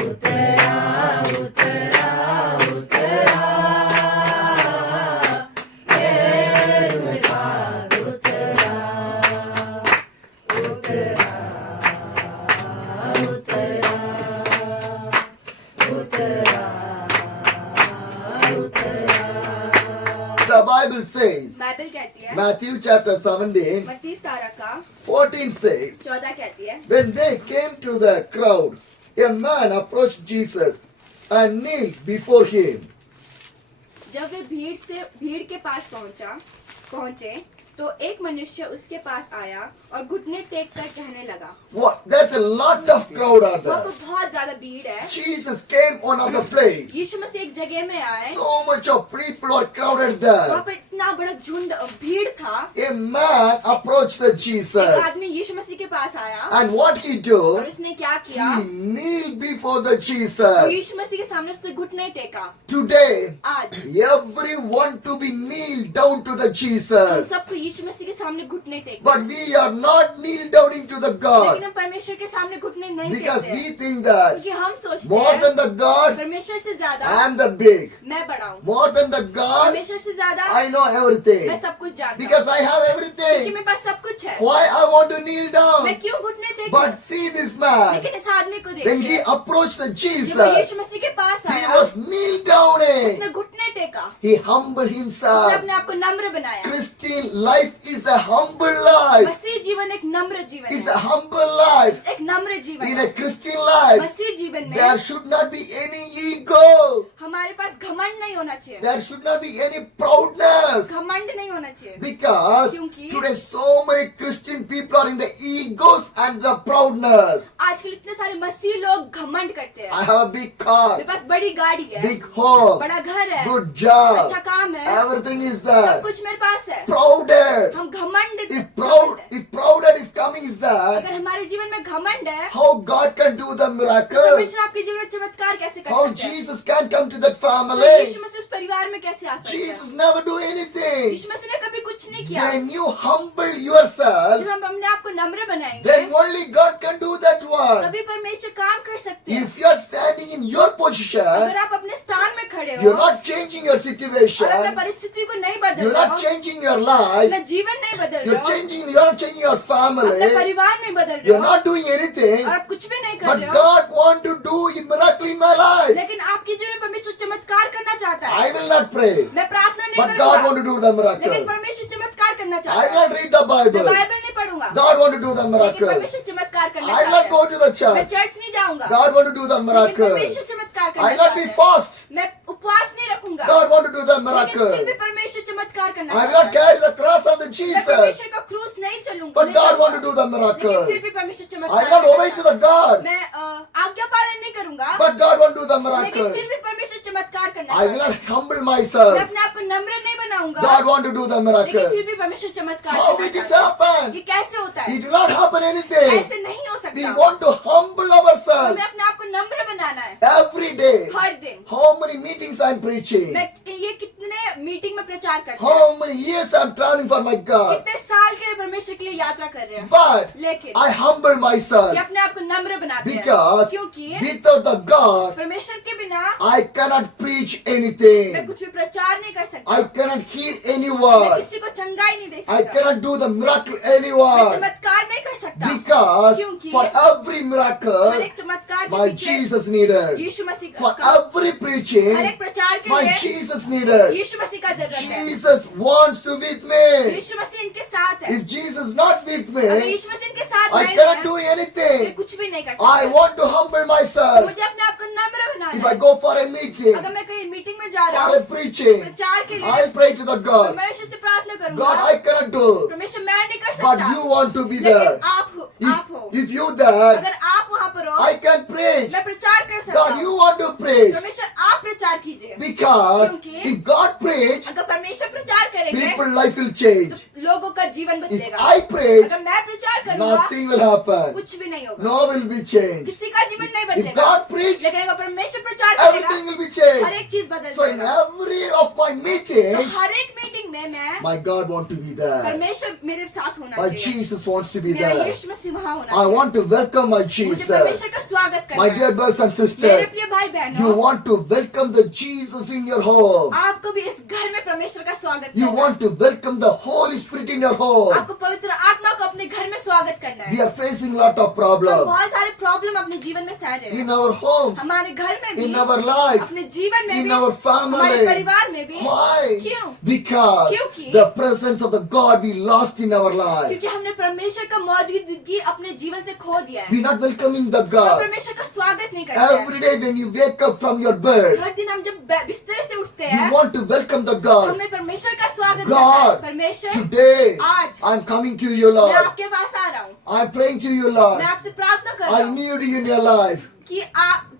उतरा उतरा उतरा हे भाग उतरा उतरा उतरा उतरा उतरा The Bible says, बाइबल कहती है Matthew chapter 17, मत्ती 17 का 14 says, 14 कहती है when they came to the crowd, a man approached Jesus and kneeled before him. जब वे भीड़ के पास पहुंचे तो एक मनुष्य उसके पास आया और घुटने टेक कर कहने लगा What? There's a lot of crowd out वहाँ there. पर बहुत ज्यादा भीड़ है Jesus came on another place. यीशु मसीह एक जगह में आए So much of people are crowded वहाँ there. पर इतना बड़ा झुंड भीड़ था A man approached the एक Jesus. आदमी यीशु मसीह के पास आया And what he और do? उसने क्या किया He kneeled before the वो Jesus. यीशु मसीह के सामने उसने घुटने टेका Today, आज everyone to be kneeled down to the हम Jesus. सबको यीशु मसीह के सामने घुटने take But we are not kneeled down into the लेकिन God. हम परमेश्वर के सामने घुटने नहीं Because टेकते we think that क्योंकि हम सोचते more हैं than the God, परमेश्वर से ज्यादा I am the big. मैं बड़ा हूँ More than the God, परमेश्वर से ज्यादा I know मैं everything. सब कुछ जानता हूँ Because I have क्योंकि everything. मेरे पास सब कुछ है Why I want to kneel मैं down? क्यों घुटने टेकूं But see this man. लेकिन इस आदमी को When he देखिए approached the जब वो Jesus, यीशु मसीह के पास he आया was kneel down. उसने घुटने टेका He humbled उसने himself. अपने आप को नम्र बनाया Christian life is a humble life. मसीह जीवन एक नम्र जीवन It's है a humble life. एक नम्र जीवन In है a Christian life, मसीह जीवन में there should not be any ego. हमारे पास घमंड नहीं होना चाहिए There should not be any proudness. घमंड नहीं होना चाहिए Because क्योंकि- today so many Christian people are in the egos and the proudness. आजकल इतने सारे मसीह लोग घमंड करते हैं I have a big car, मेरे पास बड़ी गाड़ी है big home, बड़ा घर है good job, अच्छा काम है everything is सब there. कुछ मेरे पास है Prouded. हम घमंड If prouded is coming is there, अगर हमारे जीवन में घमंड है how God can do the तो miracle? परमेश्वर आपके जीवन में चमत्कार कैसे कर How सकते हैं Jesus can come to that तो family? यीशु मसीह उस परिवार में कैसे आ सकते हैं Jesus never do anything. यीशु मसीह ने कभी कुछ नहीं किया When you humble yourself, जब हम अपने आप को नम्र बनाएंगे then only God can do that one. तभी परमेश्वर काम कर सकते हैं If you are standing in your position, अगर आप अपने स्थान में खड़े हो you're not changing your और अपने situation, परिस्थिति को नहीं बदल you're रहे not हो changing your life, अपना जीवन नहीं बदल रहे you're हो not changing your अपना family, परिवार नहीं बदल रहे you're हो not doing anything, और आप कुछ भी नहीं कर but रहे हो God want to do a miracle in my life. लेकिन आपके जीवन में परमेश्वर चमत्कार करना चाहता है I will not pray, मैं प्रार्थना नहीं but God want करूंगा to do the लेकिन miracle. परमेश्वर चमत्कार करना I चाहता will है not read the मैं Bible. बाइबल नहीं पढ़ूंगा God want to do the लेकिन miracle. परमेश्वर चमत्कार करना I will not चाहता go है to the मैं church. चर्च नहीं जाऊंगा God want to do the लेकिन miracle. परमेश्वर चमत्कार I करना will not चाहता be है fast. मैं उपवास नहीं रखूंगा God want to do the लेकिन फिर miracle. भी परमेश्वर चमत्कार करना I will चाहता not है carry the cross of the मैं Jesus, परमेश्वर का क्रूस नहीं चलूंगा but नहीं God want to करूंगा। do the लेकिन फिर miracle. भी परमेश्वर I चमत्कार will not करना obey to चाहता the God, है। मैं आज्ञा पालन नहीं करूंगा but God want to do the लेकिन miracle. फिर भी परमेश्वर चमत्कार करना I will चाहता है not humble मैं myself. अपने आप को नम्र नहीं बनाऊंगा God want to do the लेकिन miracle. फिर भी परमेश्वर चमत्कार How करना it is चाहता है। happen? ये कैसे होता है It do not happen anything. ऐसे नहीं हो We सकता want to humble ourselves हमें अपने आप को नम्र बनाना है every day. हर दिन How many meetings I'm preaching? मैं ये कितने मीटिंग में प्रचार करते हैं How many years I'm traveling for my God? कितने साल के लिए परमेश्वर के लिए यात्रा कर रहे हैं But लेकिन I humble ये myself अपने आप को नम्र बनाते हैं because क्योंकि without the God, परमेश्वर के बिना I cannot preach मैं anything. कुछ भी प्रचार नहीं कर सकता I cannot heal मैं anyone. किसी को चंगाई नहीं दे I सकता cannot do the miracle मैं anyone. चमत्कार नहीं कर सकता Because क्योंकि for every हर miracle, एक चमत्कार के my पीछे Jesus needed. यीशु मसीह For का every preaching, हर एक प्रचार के my लिए Jesus needed. यीशु मसीह का जरूरत है Jesus wants to with me. यीशु मसीह इनके साथ है If Jesus not with अगर me, यीशु मसीह इनके साथ I नहीं cannot है do मैं anything. कुछ भी नहीं कर I सकता want to humble myself. मुझे अपने आप को नम्र बनाना If I है go for a meeting, अगर मैं कहीं मीटिंग में जा रहा for a हूँ preaching, प्रचार के लिए I'll pray to the God. परमेश्वर से प्रार्थना God, करूंगा I cannot do. परमेश्वर मैं नहीं कर But सकता you want to be लेकिन there. आप हो If you there, अगर आप वहाँ पर हो I can preach. मैं प्रचार कर सकता God, हूँ you want to preach. परमेश्वर आप आप प्रचार कीजिए, Because क्योंकि if God preach, अगर परमेश्वर प्रचार करेंगे people's life will change. तो लोगों का जीवन If बदलेगा। I preach, अगर मैं प्रचार करूंगा nothing will happen. कुछ भी नहीं होगा, No will be changed. किसी का जीवन नहीं If बदलेगा। God preach, लेकिन अगर परमेश्वर प्रचार करेगा everything will be हर changed. एक चीज बदल So in जाएगा। every of my तो meetings, हर एक मीटिंग में मैं my God want to be there. परमेश्वर मेरे साथ होना My चाहिए, Jesus wants to be मेरा there. यीशु मसीह वहाँ होना I चाहिए। want to welcome my मुझे Jesus. परमेश्वर का स्वागत करना My है। dear brothers and मेरे sisters, प्रिय भाई you बहनों, want to welcome the Jesus in your home. आपको भी इस घर में परमेश्वर का स्वागत You करना है। want to welcome the Holy Spirit in your home. आपको पवित्र आत्मा को अपने घर में स्वागत करना है। We are facing lot of हम problems बहुत सारे प्रॉब्लम अपने जीवन में सह रहे in हैं, our homes, हमारे घर में भी, in our life, अपने जीवन में in भी, our हमारे family. परिवार में भी। Why? क्यों? Because क्योंकि- the presence of the God we lost in our life. क्योंकि हमने परमेश्वर का मौजूदगी अपने जीवन से खो दिया है। We're not welcoming the हम God. परमेश्वर का स्वागत नहीं करते हैं। Every day when you wake up from your bed, हर दिन हम जब बिस्तर से उठते you हैं, want to welcome the God. हमें परमेश्वर का स्वागत करना है। God, परमेश्वर, today आज I'm coming to you, मैं Lord. आपके पास आ रहा हूँ, I'm praying to you, Lord. मैं आपसे प्रार्थना कर रहा I हूँ need you in your life.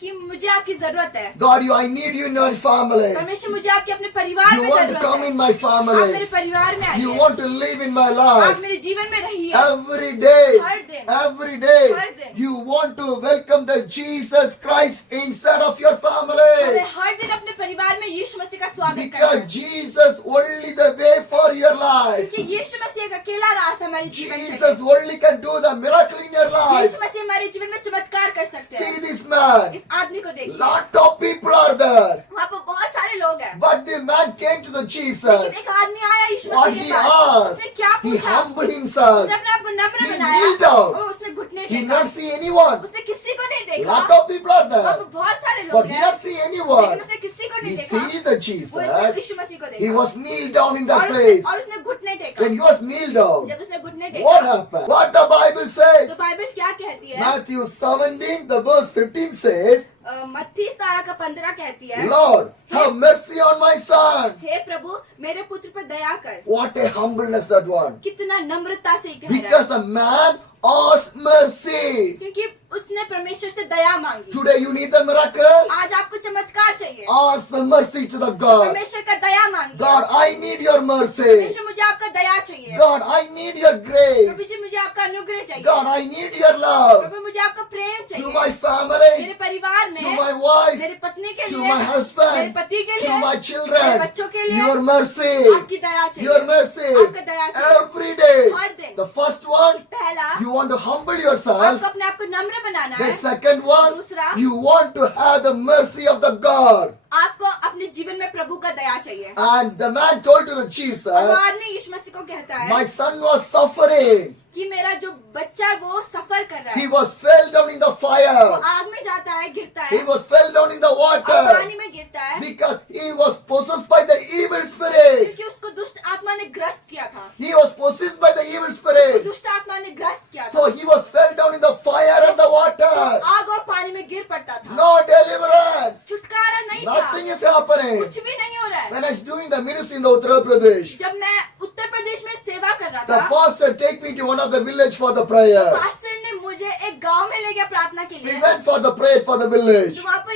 कि मुझे आपकी जरूरत है। God, I need you in your family. परमेश्वर, मुझे आपके अपने परिवार You में want to जरूरत come है। in my आप मेरे family. परिवार में You आइए, want to live in my आप life. मेरे जीवन में रहिए। Every day, हर दिन, every day, हर दिन। you want to welcome the Jesus Christ inside of your हमें family. हर दिन अपने परिवार में यीशु मसीह का स्वागत करना Because है, Jesus only the way for your life. क्योंकि यीशु मसीह एक अकेला रास्ता हमारे जीवन के Jesus लिए। only can do the miracle in your life. यीशु मसीह हमारे जीवन में चमत्कार कर सकते See हैं। this man. इस आदमी को देखिए, Lot of people are there. वहाँ पर बहुत सारे लोग हैं, But the man came to the लेकिन Jesus. एक आदमी आया यीशु What मसीह he के पास। asked, उसने क्या he पूछा? humbled himself. उसने अपने आप को नम्र He बनाया kneeled down. और उसने घुटने He टेका। not see anyone. उसने किसी को नहीं देखा। Lot of people are वहाँ there. पर बहुत सारे But लोग he हैं, not see लेकिन anyone. उसने किसी को He नहीं देखा। see the वो Jesus. यीशु मसीह को He देखा was kneeled down in that और place. उसने घुटने टेका। When he was kneeled down, जब उसने घुटने what टेका happened? What the Bible तो says? बाइबल क्या कहती है? Matthew 17, the verse 15 says, मत्ती 17:15 कहती है, Lord, have mercy on my son. हे प्रभु मेरे पुत्र पर दया कर। What a humbleness that one. कितना नम्रता से कह रहा है, Because the man asked mercy. क्योंकि उसने परमेश्वर से दया मांगी। Today you need the miracle. आज आपको चमत्कार चाहिए, Ask the mercy to the God. परमेश्वर का दया मांगिए। God, I need your mercy. परमेश्वर मुझे आपका दया चाहिए। God, I need your प्रभु grace. जी मुझे आपका अनुग्रह चाहिए। God, I need your love. प्रभु मुझे आपका प्रेम To चाहिए। my family, मेरे परिवार to में, my wife, मेरे पत्नी के to लिए, my मेरे husband, पति के to लिए, my मेरे children. बच्चों के लिए Your mercy. आपकी दया चाहिए। Your mercy. आपका दया चाहिए। Every day. हर दिन। The first one, पहला, you want to humble आपको yourself. अपने आप को नम्र बनाना The है। second one, दूसरा, you want to have the mercy of the God. आपको अपने जीवन में प्रभु का दया चाहिए। And the man told to the और वो Jesus, आदमी यीशु मसीह को कहता है my son was suffering. कि मेरा जो बच्चा है वो सफर कर रहा He है, was fell down in the वो fire. आग में जाता है, गिरता He है was fell down in the और water. पानी में गिरता है, Because he was possessed by the evil spirit. क्योंकि उसको दुष्ट आत्मा ने ग्रस्त किया था। He was possessed by the evil उसको spirit. दुष्ट आत्मा ने ग्रस्त किया था। So he was fell down in the fire and the वो water. आग और पानी में गिर पड़ता था। No deliverance. छुटकारा नहीं था, Nothing is happening. कुछ भी नहीं हो रहा है। When I was doing the ministry in the Uttar Pradesh, जब मैं उत्तर प्रदेश में सेवा कर रहा the था, pastor take me to one of the village for the prayer. Pastor ने मुझे एक गांव में ले गया प्रार्थना के We लिए। went for the prayer for the village. तो वहाँ पर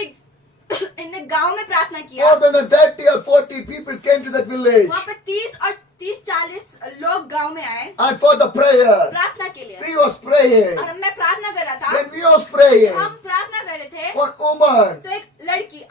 इनने गांव में प्रार्थना किया। More than 30 or 40 people came to that village. वहाँ पे 30-40 लोग गांव में आए And for the prayer, प्रार्थना के लिए। we was praying. और मैं प्रार्थना कर रहा था, When we was praying, हम प्रार्थना कर रहे थे, one woman, तो एक लड़की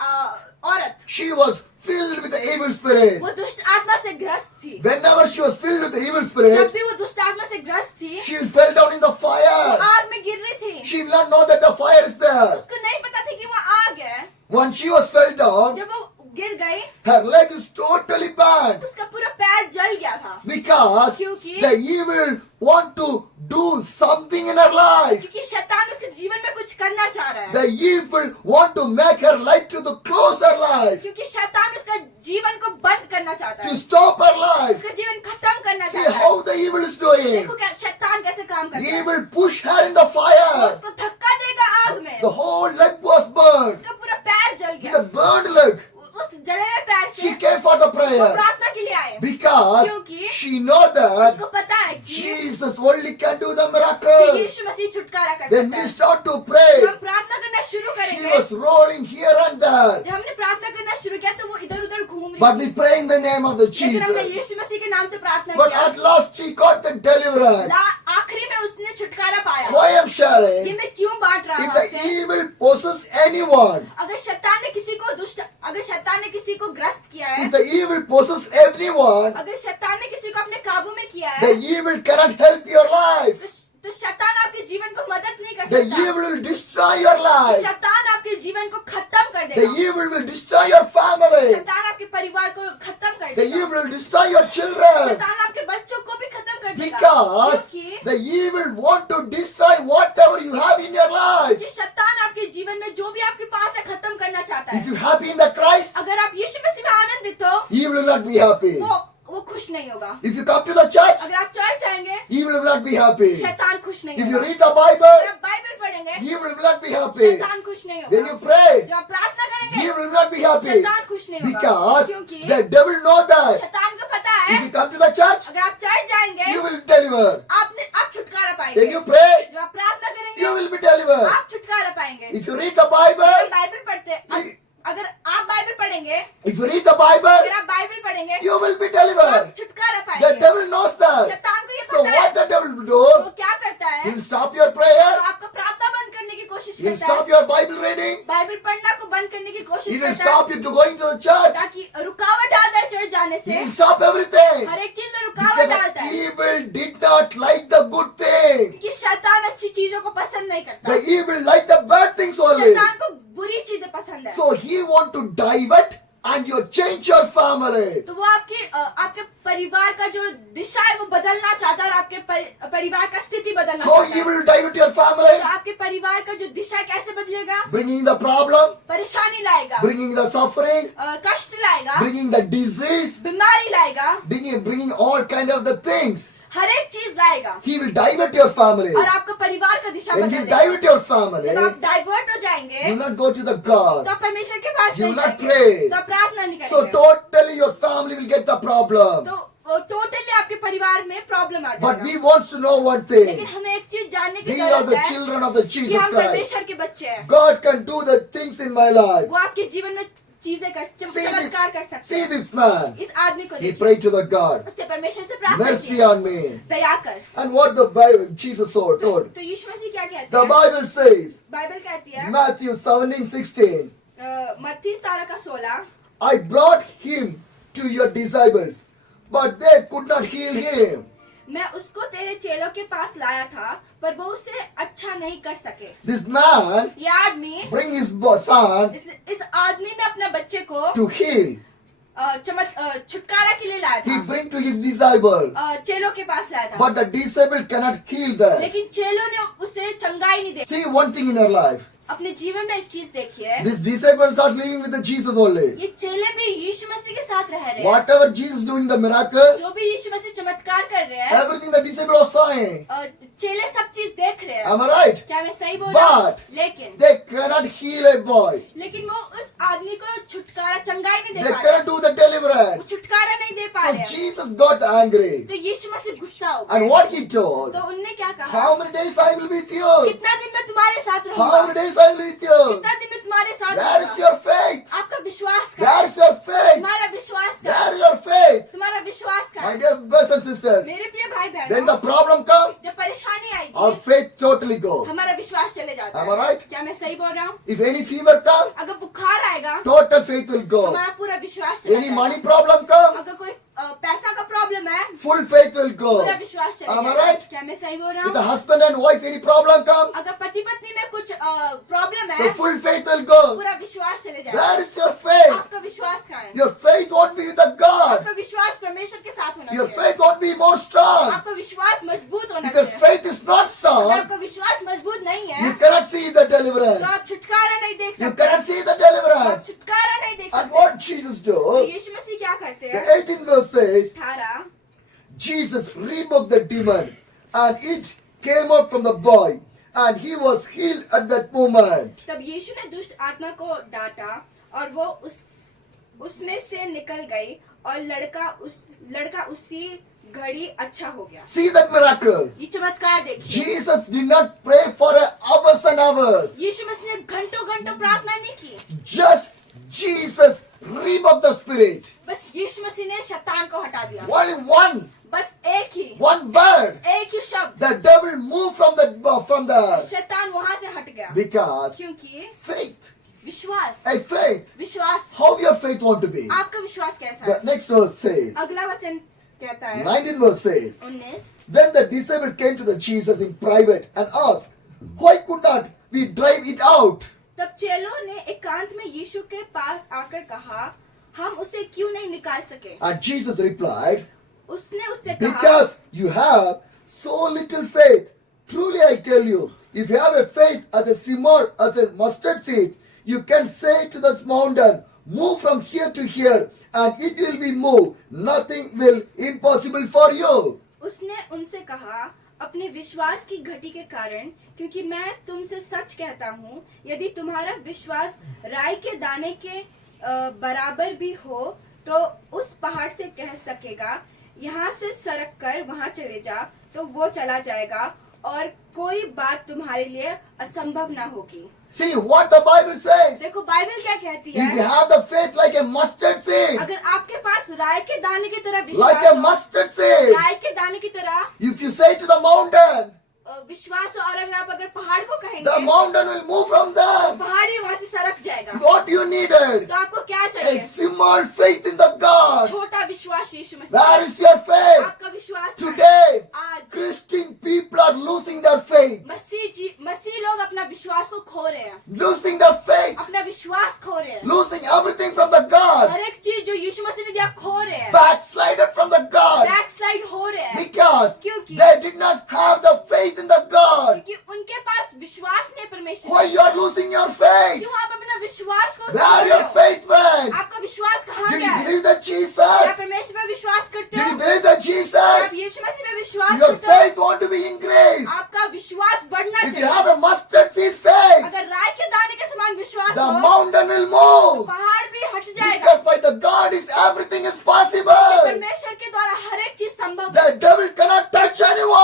औरत, she was filled with the evil spirit. वो दुष्ट आत्मा से ग्रस्त थी। Whenever she was filled with the evil जब spirit, भी वो दुष्ट आत्मा से ग्रस्त थी, she fell down in the वो fire. आग में गिर रही थी। She did not know that the fire is there. उसको नहीं पता था कि वो आग है। When she was fell down, जब वो गिर गई, her leg is totally burned. उसका पूरा पैर जल गया था, Because क्योंकि the evil want to do something in her life. क्योंकि शैतान उसके जीवन में कुछ करना चाह रहा है, The evil want to make her life to the close her life. क्योंकि शैतान उसका जीवन को बंद करना चाहता To है, stop her life. उसका जीवन खत्म करना See चाहता है। how the evil is doing. देखो क्या शैतान कैसे काम करता है। Evil push her in the वो fire. उसको धक्का देगा आग में, The whole leg was burned. उसका पूरा पैर जल With गया। a burned leg. उस जले हुए पैर से She came for the वो prayer. प्रार्थना के लिए आए, Because क्योंकि she know that उसको पता है कि Jesus only can do the कि miracle. यीशु मसीह छुटकारा कर When सकता we है। start to pray, जब हम प्रार्थना करना शुरू she करेंगे, was rolling here and there. जब हमने प्रार्थना करना शुरू किया तो वो इधर उधर घूम But रही we थी। pray in the name of the लेकिन हमने Jesus. यीशु मसीह के नाम से प्रार्थना But किया। at last she got the deliverance. आखिरी में उसने छुटकारा पाया। Why I'm ये sharing? मैं क्यों बांट रहा हूँ If the आपसे? evil possess anyone, अगर शैतान ने किसी को ग्रस्त किया है, if the evil possess everyone, अगर शैतान ने किसी को अपने काबू में किया the है, evil cannot help your life. तो शैतान आपके जीवन को मदद नहीं कर The सकता। evil will destroy your life. शैतान आपके जीवन को खत्म कर The देगा। evil will destroy your family. शैतान आपके परिवार को खत्म कर The देगा। evil will destroy your children. शैतान आपके बच्चों को भी खत्म कर देगा। Because क्योंकि the evil want to destroy whatever you have in your life. शैतान आपके जीवन में जो भी आपके पास है खत्म करना चाहता If है। you're happy in the Christ, अगर आप यीशु मसीह में आनंदित हो, evil will not be happy. वो खुश नहीं होगा। If you come to the church, अगर आप चर्च जाएंगे, evil will not be happy. शैतान खुश नहीं If you होगा। read the अगर Bible, आप बाइबल पढ़ेंगे, evil will not be happy. शैतान खुश नहीं When होगा। you pray, जब आप प्रार्थना करेंगे, evil will not be happy. शैतान खुश नहीं होगा। Because क्योंकि the devil knows that शैतान को पता है, if you come to the church, अगर आप चर्च जाएंगे, you will deliver. आप छुटकारा When पाएंगे। you pray, जब आप प्रार्थना करेंगे, you will be delivered. आप छुटकारा पाएंगे। If you read the Bible, Bible पढ़ते, अगर आप बाइबल पढ़ेंगे, if you read the Bible, अगर आप बाइबल पढ़ेंगे, you will be तो delivered. आप छुटकारा The पाएंगे। devil knows that. शैतान को ये So पता है, what the devil will do? तो वो क्या करता है? He will stop your तो prayer. आपका प्रार्थना बंद करने की कोशिश He will करता है। stop your Bible reading. Bible पढ़ना को बंद करने की He कोशिश will करता है, stop you to going to the church. ताकि रुकावट डालता है चर्च जाने He से। will stop everything. हर एक चीज में रुकावट डालता Because है, evil did not like the good thing. कि शैतान अच्छी चीजों को पसंद नहीं करता। The evil like the bad things only. शैतान को बुरी चीजें पसंद है। So he want to divert and you change your family. तो वो आपके परिवार का जो दिशा है वो बदलना चाहता है, और आपके परिवार का स्थिति बदलना How चाहता he है। will divert your family? तो आपके परिवार का जो दिशा कैसे बदलेगा? Bringing the problem, परेशानी लाएगा, bringing the suffering, कष्ट लाएगा, bringing the disease, बीमारी लाएगा, bringing all kind of the things. हर एक चीज लाएगा, He will divert your family. और आपका परिवार का दिशा When बदल you देगा। divert your family, जब आप डाइवर्ट हो जाएंगे, you will not go to the तो God. आप परमेश्वर के पास You नहीं will not जाएंगे, pray. तो आप प्रार्थना नहीं So करेंगे। totally your family will get the problem. तो टोटली आपके परिवार में प्रॉब्लम आ But we जाएगा। want to know one लेकिन thing. हमें एक चीज जानने की We are जरूरत the है children of the कि Jesus हम Christ. परमेश्वर के बच्चे हैं। God can do the things in my life. वो आपके जीवन में चीजें चमत्कार कर सकते See हैं। this man. इस आदमी को He देखिए, prayed to the God. उसने परमेश्वर से प्रार्थना Mercy की, on me. दया कर। And what the Bible, Jesus told. तो यीशु मसीह क्या कहते The हैं? Bible says, बाइबल कहती है, Matthew 17:16, मत्ती 17:16, I brought him to your disciples, but they could not heal him. मैं उसको तेरे चेलों के पास लाया था, पर वो उसे अच्छा नहीं कर सके। This man ये आदमी, bring his son इस आदमी ने अपने बच्चे को to heal. छुटकारा के लिए लाया He था, bring to his disciple, चेलों के पास लाया था, but the disciple cannot heal them. लेकिन चेलों ने उसे चंगाई नहीं दी। See one thing in your life. अपने जीवन में एक चीज देखिए, These disciples are living with the Jesus only. ये चेले भी यीशु मसीह के साथ रह रहे हैं। Whatever Jesus doing the miracle, जो भी यीशु मसीह चमत्कार कर रहे हैं, everything the disciple was saying. चेले सब चीज देख रहे हैं। Am I right? क्या मैं सही बोल रहा हूँ? But लेकिन they cannot heal a boy. लेकिन वो उस आदमी को छुटकारा चंगाई नहीं दे They पा cannot रहे, do the deliverance. वो छुटकारा नहीं दे पा So रहे हैं। Jesus got angry. तो यीशु मसीह गुस्सा हो And गए। what he told? तो उनने क्या कहा? How many days I will with you? कितना दिन मैं तुम्हारे साथ How रहूंगा? many days I will with you? कितना दिन मैं तुम्हारे साथ Where is रहूंगा? your faith? आपका विश्वास का Where is your faith? तुम्हारा विश्वास का Where is your faith? तुम्हारा विश्वास का My dear brothers and sisters, मेरे प्रिय भाई when the बहनों, problem comes, जब परेशानी our आएगी, faith totally goes. हमारा विश्वास चले जाता Am I है। right? क्या मैं सही बोल रहा हूँ? If any fever comes, अगर बुखार आएगा, total faith will go. हमारा पूरा विश्वास चला Any जाएगा। money problem comes, अगर कोई पैसा का प्रॉब्लम है, full faith will go. पूरा विश्वास चले Am I जाएगा। right? क्या मैं सही बोल रहा With the हूँ? husband and wife, any problem comes, अगर पति पत्नी में कुछ प्रॉब्लम the है, full faith will go. पूरा विश्वास चले जाएगा। Where is your faith? आपका विश्वास कहाँ है? Your faith won't be with the God. आपका विश्वास परमेश्वर के साथ होना Your चाहिए। faith won't be more strong. आपका विश्वास मजबूत होना Because चाहिए। faith is not अगर strong, आपका विश्वास मजबूत नहीं है, you cannot see the तो deliverance. आप छुटकारा नहीं देख You सकते। cannot see the आप deliverance. छुटकारा नहीं देख And सकते। what Jesus तो do, यीशु मसीह क्या करते the हैं? 18th verse says, 18, Jesus rebuked the demon and it came out from the boy and he was healed at that moment. तब यीशु ने दुष्ट आत्मा को डांटा और वो उसमें से निकल गई और लड़का उसी घड़ी अच्छा हो गया। See that miracle. ये चमत्कार देखिए। Jesus did not pray for hours and hours. यीशु मसीह ने घंटों घंटों प्रार्थना नहीं की। Just Jesus spirit. बस यीशु मसीह ने शैतान को हटा दिया। Only one बस एक ही word. एक ही शब्द, The devil moved from the शैतान वहां से हट गया। because क्योंकि faith. विश्वास, A faith. विश्वास। How your faith want to be? आपका विश्वास कैसा The है? next verse says, अगला वचन कहता है 19th verse says, 19, then the disciple came to the Jesus in private and asked, why could not we drive it out? तब चेलों ने एकांत में यीशु के पास आकर कहा, हम उसे क्यों नहीं निकाल सके? And Jesus replied, उसने उससे कहा, because you have so little faith. Truly I tell you, if you have a faith as a mustard seed, you can say to this mountain, move from here to here, and it will be moved. Nothing will impossible for you. उसने उनसे कहा, अपने विश्वास की घटी के कारण, क्योंकि मैं तुमसे सच कहता हूँ, यदि तुम्हारा विश्वास राई के दाने के बराबर भी हो, तो उस पहाड़ से कह सकेगा, यहाँ से सरक कर वहाँ चले जा, तो वो चला जाएगा, और कोई बात तुम्हारे लिए असंभव ना होगी। See what the Bible says. देखो बाइबल क्या कहती If you है, have the faith like a mustard seed, अगर आपके पास राई के दाने की तरह like विश्वास a हो, mustard seed, राई के दाने की तरह if you say to the mountain, विश्वास हो, और अगर पहाड़ को the कहेंगे, mountain will move from them. पहाड़ ही वहाँ से सरक जाएगा। What you needed? तो आपको क्या A चाहिए? small faith in the God. छोटा विश्वास यीशु मसीह। Where is your faith? आपका विश्वास कहाँ है? Today, आज Christian people are losing their faith. मसीह लोग अपना विश्वास को खो रहे हैं, Losing the faith. अपना विश्वास खो रहे हैं, Losing everything from the God. हर एक चीज जो यीशु मसीह ने दिया खो रहे हैं, Backslided from the God. Backslide हो रहे हैं, Because क्योंकि they did not have the faith in the God. क्योंकि उनके पास विश्वास नहीं परमेश्वर Why में। you are losing your faith? क्यों आप अपना विश्वास को खो Where रहे your हो? faith went? आपका विश्वास कहाँ Did गया you है? believe that क्या Jesus? परमेश्वर में विश्वास करते Did हो? you believe that क्या Jesus? आप यीशु मसीह में विश्वास Your करते हो? faith want to be increased. आपका विश्वास बढ़ना If you चाहिए। have a mustard seed faith, अगर राई के दाने के समान विश्वास the हो, mountain will move. पहाड़ भी हट जाएगा। Because by the God is everything is possible. परमेश्वर के द्वारा हर एक चीज संभव है। The devil cannot touch anyone.